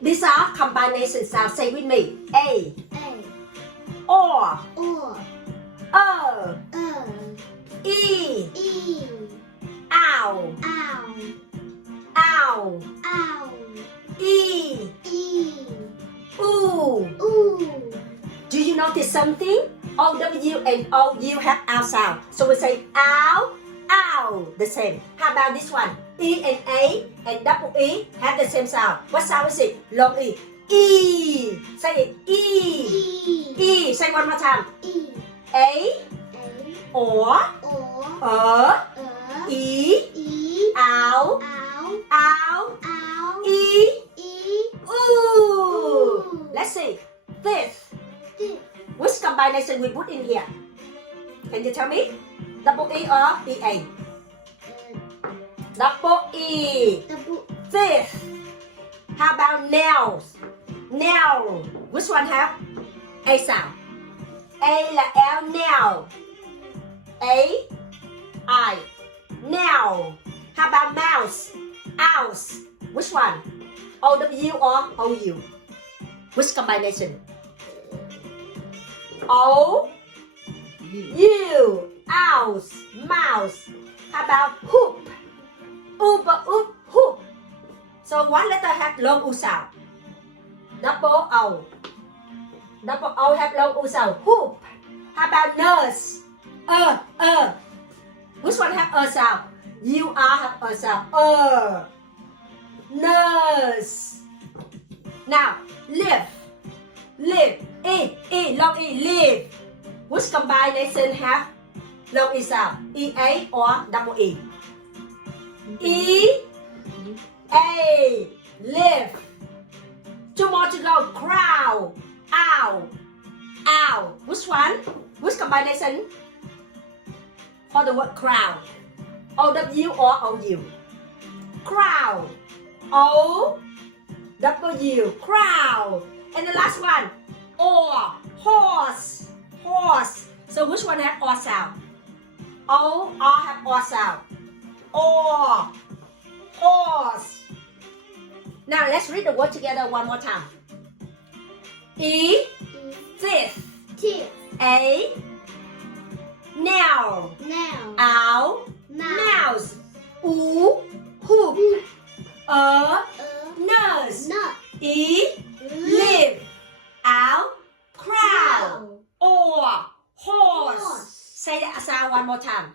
These are combination sounds. Say with me. A, A, or, O, E, E, ow, ow, ow, ow, E, E, ooh. oo, Do you notice something? O-W and O-U have ow sound. So we say ow, ow, the same. How about this one? E and A and double E have the same sound. What sound is it? Long E. E. Say it. E. E, E. Say one more time. E, A, A, or, O, E, E, ow, ow, ow, ow, E, E, ooh. Let's see. Fifth. Fifth. Which combination we put in here? Can you tell me? Double E or EA? Double E. double, Fifth. How about nails? Nail. Which one have A sound? A là L, nail. A, I. Nail. How about mouse? Ouse. Which one? O-W or O-U? Which combination? O, U, ouse, mouse. How about hoop? Uber, oop, hoop. So one letter have long U sound. Double O. Double O have long U sound. Hoop. How about nurse? Which one have sound? U R have sound. Nurse. Now, live. Live. E, long E, live. Which combination have long E sound? E, A or double E? E, A, live. Two more to go. Crown. Ow. Ow. Which one? Which combination for the word crown? O-W or O-U? Crown. O-W. Crown. And the last one. Or. Horse. Horse. So which one have or sound? O, R have or sound. Or. Horse. Now let's read the word together one more time. E, E, fifth. teeth, A, nail. nail, Ow, mouse. U, hoop. Nurse. nut, E, live. Ow, crown. Or, horse. Say that sound one more time.